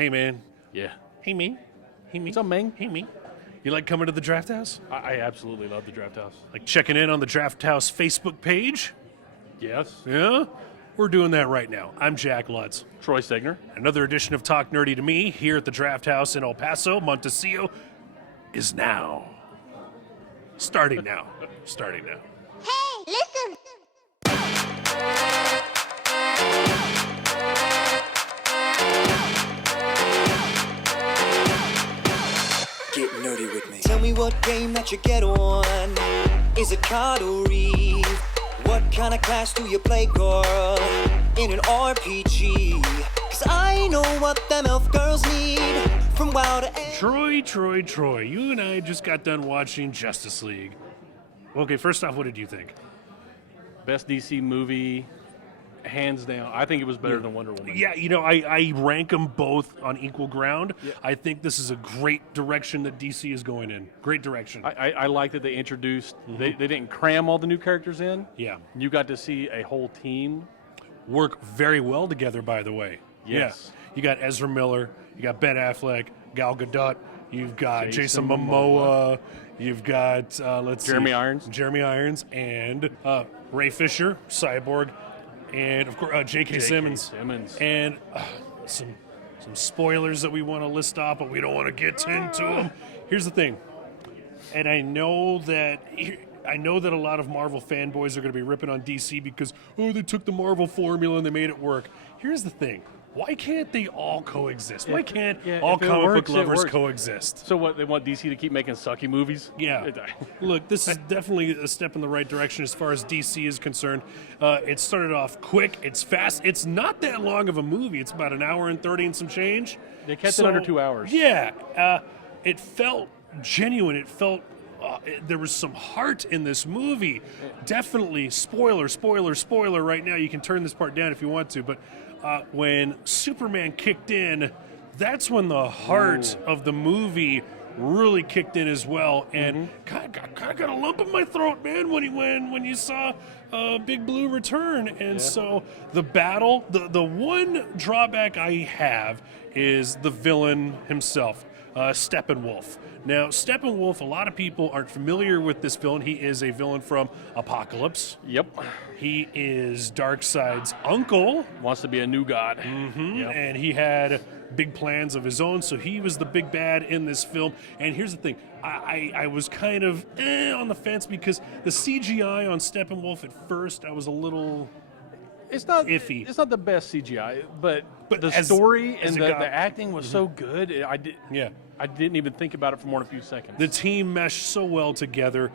Hey, man. Yeah. Hey, me. Hey, me. What's up, man? Hey, me. You like coming to the Draft House? I absolutely love the Draft House. Like checking in on the Draft House Facebook page? Yes. Yeah? We're doing that right now. I'm Jack Lutz. Troy Stegner. Another edition of Talk Nerdy to Me here at the Draft House in El Paso, Montecillo, is now. Starting now. Starting now. Hey, listen! Get nerdy with me. Tell me what game that you get on. Is it card or read? What kind of class do you play, girl? In an RPG? Cause I know what them elf girls need. From WoW to Troy, you and I just got done watching Justice League. Okay, first off, what did you think? Best DC movie, hands down. I think it was better than Wonder Woman. Yeah, you know, I rank them both on equal ground. Yeah. I think this is a great direction that DC is going in. Great direction. I like that they introduced, they didn't cram all the new characters in. Yeah. You got to see a whole team. Work very well together, by the way. Yes. Yeah. You got Ezra Miller, you got Ben Affleck, Gal Gadot, you've got Jason Jason Momoa, you've got, Jeremy Irons. Jeremy Irons, and Ray Fisher, Cyborg, and, of course, J.K. Simmons. And some spoilers that we want to list off, but we don't want to get into them. Here's the thing, and I know that a lot of Marvel fanboys are going to be ripping on DC because, they took the Marvel formula and they made it work. Here's the thing. Why can't they all coexist? Why can't all comic book lovers coexist? So what, they want DC to keep making sucky movies? Yeah. Look, this is definitely a step in the right direction as far as DC is concerned. It started off quick. It's fast. It's not that long of a movie. It's about an hour and 30 and some change. They kept it under 2 hours. Yeah. It felt genuine. It felt there was some heart in this movie. Definitely, spoiler right now. You can turn this part down if you want to, but when Superman kicked in, that's when the heart of the movie really kicked in as well. And kind of got a lump in my throat, man, when you saw Big Blue return. And so the battle, the one drawback I have is the villain himself, Steppenwolf. Now, Steppenwolf, a lot of people aren't familiar with this villain. He is a villain from Apocalypse. Yep. He is Darkseid's uncle. Wants to be a new god. Yep. And He had big plans of his own, so he was the big bad in this film. And here's the thing. I was kind of on the fence because the CGI on Steppenwolf at first, I was a little it's not iffy. It's not the best CGI, but the as- story as and it the got- acting was so good. I didn't even think about it for more than a few seconds. The team meshed so well together.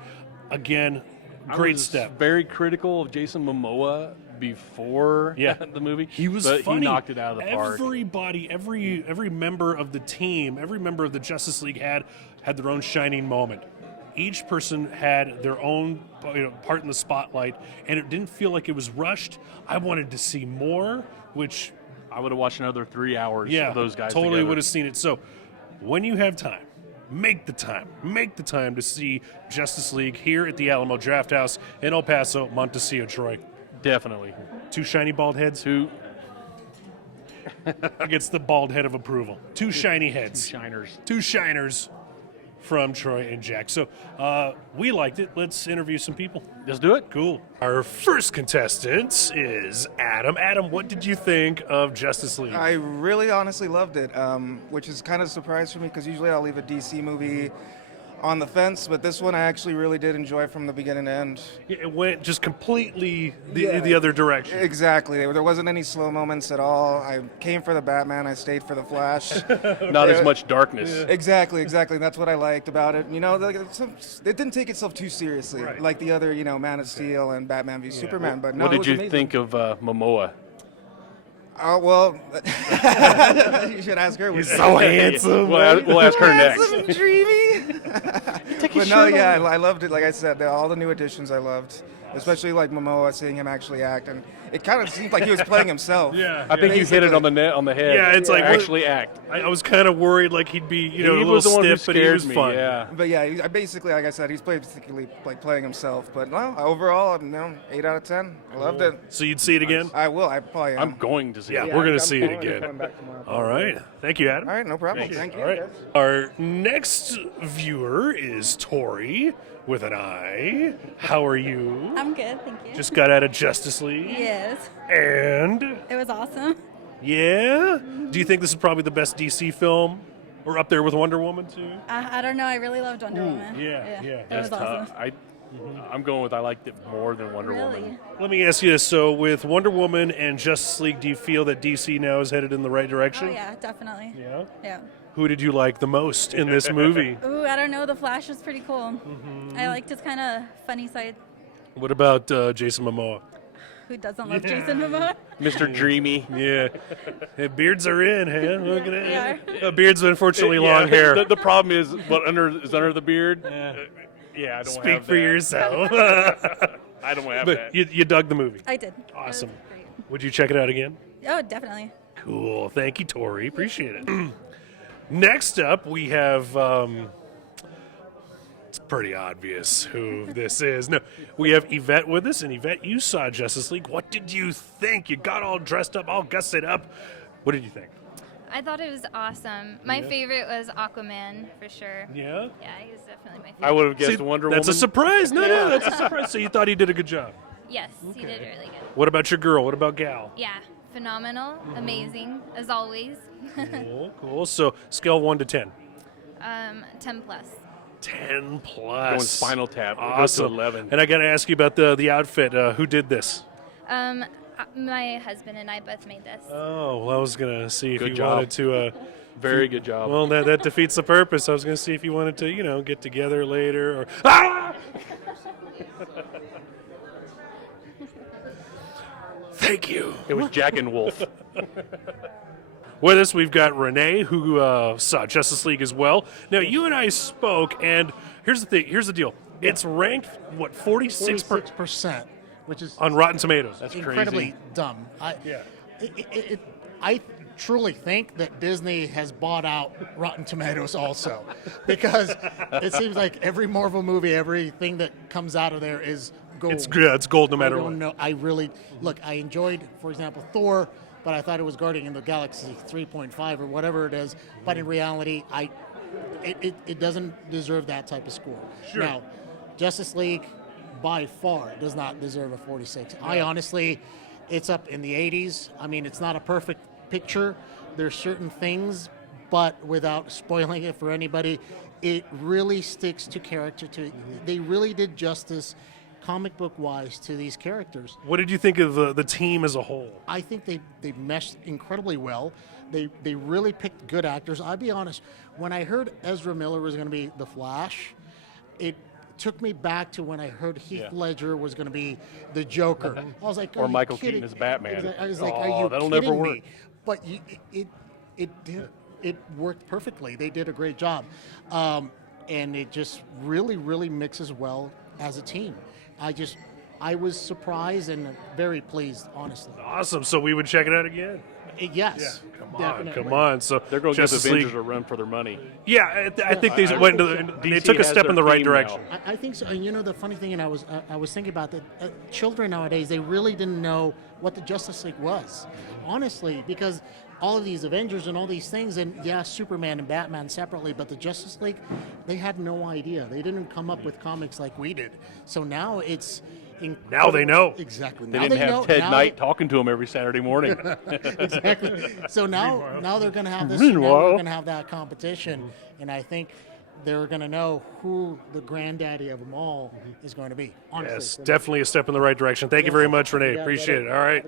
Again, great I was step. Very critical of Jason Momoa before the movie. He was but funny. He knocked it out of the park. Everybody, every member of the team, every member of the Justice League had their own shining moment. Each person had their own part in the spotlight, and it didn't feel like it was rushed. I wanted to see more, which I would have watched another 3 hours of those guys totally together. would have seen it. So when you have time, make the time to see Justice League here at the Alamo Drafthouse in El Paso, Montecillo, Troy. Definitely. Two shiny bald heads. Two Gets the bald head of approval. Two shiny heads. shiners. Two shiners from Troy and Jack. So we liked it. Let's interview some people. Let's do it. Cool. Our first contestant is Adam. Adam, what did you think of Justice League? I really honestly loved it, which is kind of a surprise for me because usually I'll leave a DC movie on the fence, but this one I actually really did enjoy from the beginning to end. It went just completely the other direction. Exactly. There wasn't any slow moments at all. I came for the Batman. I stayed for the Flash. Not as much darkness. Exactly. That's what I liked about it. It didn't take itself too seriously, Right. like the other, Man of Steel and Batman v Superman. But no, What it did was you amazing. think of Momoa? Oh, well, you should ask her. So handsome. We'll ask her next. Handsome, dreamy. But no, I loved it. Like I said, all the new additions I loved. especially like Momoa, seeing him actually act, and it kind of seemed like he was playing himself. I think you hit it on the head. Yeah, it's like actually act. I was kind of worried like he'd be He a little was the one who stiff, but he was scared me, fun. yeah. But yeah, I basically, like I said, he's basically like playing himself. But no, overall, 8 out of 10. I loved it. So you'd see it again? I will. I probably am. I'm going to see Yeah, it. we're going to I'm see it totally again. coming back tomorrow. All right. Thank you, Adam. All right, no problem. Thank you. All right. guys. Our next viewer is Tori with an I. How are you? I'm good, thank you. Just got out of Justice League. Yes, And, it was awesome. yeah? Do you think this is probably the best DC film? Or up there with Wonder Woman, too? I don't know. I really loved Wonder Woman. yeah. It That's was awesome. tough. I'm going with I liked it more than Wonder Really? Woman. Let me ask you this. So, with Wonder Woman and Justice League, do you feel that DC now is headed in the right direction? Oh yeah, definitely. Yeah? Yeah. Who did you like the most in this movie? Ooh, I don't know. The Flash was pretty cool. I liked his kind of funny side. What about Jason Momoa? Who doesn't love Jason Momoa? Mr. Dreamy. Yeah. Hey, beards are in, huh? Look at They that. are. Beards, unfortunately, Yeah, long hair. The problem is what is under the beard. Yeah, I don't Speak have for that. yourself. I don't have But that. you dug the movie. I did. Awesome. It was great. Would you check it out again? Oh, definitely. Cool. Thank you, Tori. Appreciate it. Next up, we have. It's pretty obvious who this is. No, we have Yvette with us, and Yvette, you saw Justice League. What did you think? You got all dressed up, all gussed up. What did you think? I thought it was awesome. My favorite was Aquaman, for sure. Yeah. Yeah, he was definitely my favorite. I would have guessed See, Wonder Woman. That's a surprise. No, that's a surprise. So you thought he did a good job. Yes, he did really good. What about your girl? What about Gal? Yeah, phenomenal, amazing, as always. Cool. So scale 1 to 10. 10 plus. 10 plus. Going Spinal Tap. We'll go to 11. And I got to ask you about the outfit. Who did this? My husband and I both made this. Oh, well, I was going to see if Good you job. wanted to. Very good job. Well, that defeats the purpose. I was going to see if you wanted to, get together later or. Ah! Thank you. It was Jack and Wolf. With us, we've got Renee, who saw Justice League as well. Now, you and I spoke, and here's the thing. Here's the deal. It's ranked, 46% 46%, which is on Rotten Tomatoes. That's incredibly crazy. dumb. Yeah. I truly think that Disney has bought out Rotten Tomatoes also, because it seems like every Marvel movie, everything that comes out of there is gold. It's gold no matter I what. don't know. I really look. I enjoyed, for example, Thor, but I thought it was Guardian of the Galaxy 3.5 or whatever it is. But in reality, it doesn't deserve that type of score. Sure. Now, Justice League by far does not deserve a 46. I honestly, it's up in the 80s. I mean, it's not a perfect picture. There's certain things, but without spoiling it for anybody, it really sticks to character. They really did justice, comic book wise, to these characters. What did you think of the team as a whole? I think they meshed incredibly well. They really picked good actors. I'll be honest, when I heard Ezra Miller was going to be the Flash, it took me back to when I heard Heath Ledger was going to be the Joker. I was like, Or are you Michael kidding? Keaton as Batman. I was like, Oh, are you that'll kidding never me? work. But it worked perfectly. They did a great job, and it just really mixes well as a team. I was surprised and very pleased, honestly. Awesome. So we would check it out again. Yes. definitely. Come on. So They're going to give the Justice League. Avengers a run for their money. Yeah, I think they went into they DC took a has step in their the right team direction. now. I think so. And you know, the funny thing, and I was thinking about that, children nowadays, they really didn't know what the Justice League was, honestly, because all of these Avengers and all these things, and yeah, Superman and Batman separately, but the Justice League, they had no idea. They didn't come up with comics like we did. So now it's Now they know. Exactly. They now didn't have know. Ted Now Knight talking to him every Saturday morning. Exactly. So now they're going to have this. Now Meanwhile. we're going to have that competition, and I think they're going to know who the granddaddy of them all is going to be. Honestly. Yes, definitely a step in the right direction. Thank you very much, Renee. Appreciate it. All right.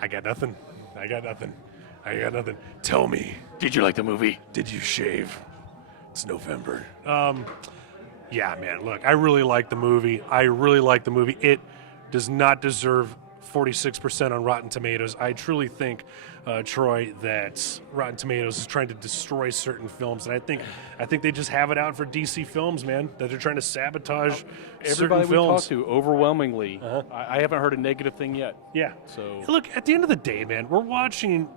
I got nothing. Tell me, Did you like the movie? did you shave? It's November. Yeah, man. Look, I really like the movie. It does not deserve 46% on Rotten Tomatoes. I truly think, Troy, that Rotten Tomatoes is trying to destroy certain films, and I think they just have it out for DC films, man. That they're trying to sabotage Everybody certain we films. talked to, overwhelmingly, I haven't heard a negative thing yet. Yeah. So Look, at the end of the day, man, we're watching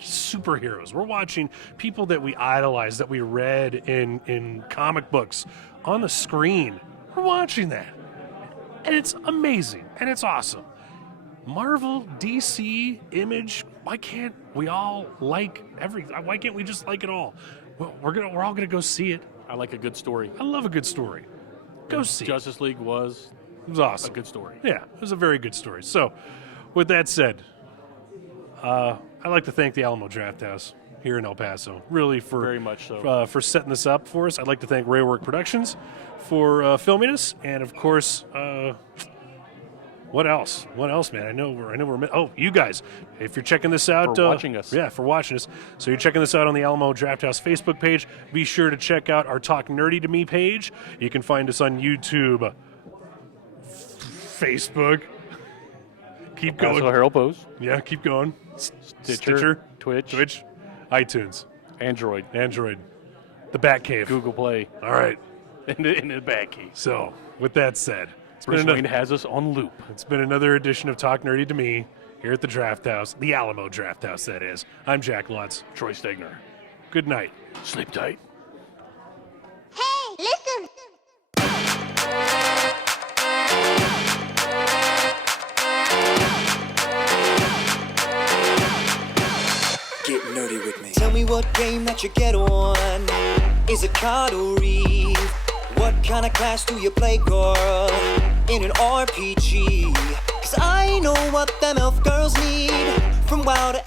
superheroes. We're watching people that we idolize, that we read in comic books on the screen. We're watching that. And it's amazing. And it's awesome. Marvel, DC, Image, why can't we all like everything? Why can't we just like it all? Well, we're all gonna go see it. I like a good story. I love a good story. Go see it. Justice League was It was awesome. a good story. Yeah, it was a very good story. So, with that said, I'd like to thank the Alamo Drafthouse here in El Paso, really for Very much so. For setting this up for us. I'd like to thank Raywork Productions for filming us, and of course, what else? What else, man? I know we're. Oh, you guys, if you're checking this out, For watching us. Yeah, for watching us. So you're checking this out on the Alamo Drafthouse Facebook page. Be sure to check out our Talk Nerdy to Me page. You can find us on YouTube, Facebook. Keep going. Also, Harold Pose, Yeah, keep going. Stitcher, Twitch, iTunes, Android, the Batcave. Google Play, All right. in the back key. So, with that said, Bruce Wayne has us on loop. it's been another edition of Talk Nerdy to Me here at the Draft House, the Alamo Draft House, that is. I'm Jack Lutz. Troy Stegner. Good night. Sleep tight. Hey, listen. Get nerdy with me. Tell me what game that you get on. Is it card or read? What kind of class do you play, girl? In an RPG? 'Cause I know what them elf girls need. From WoW to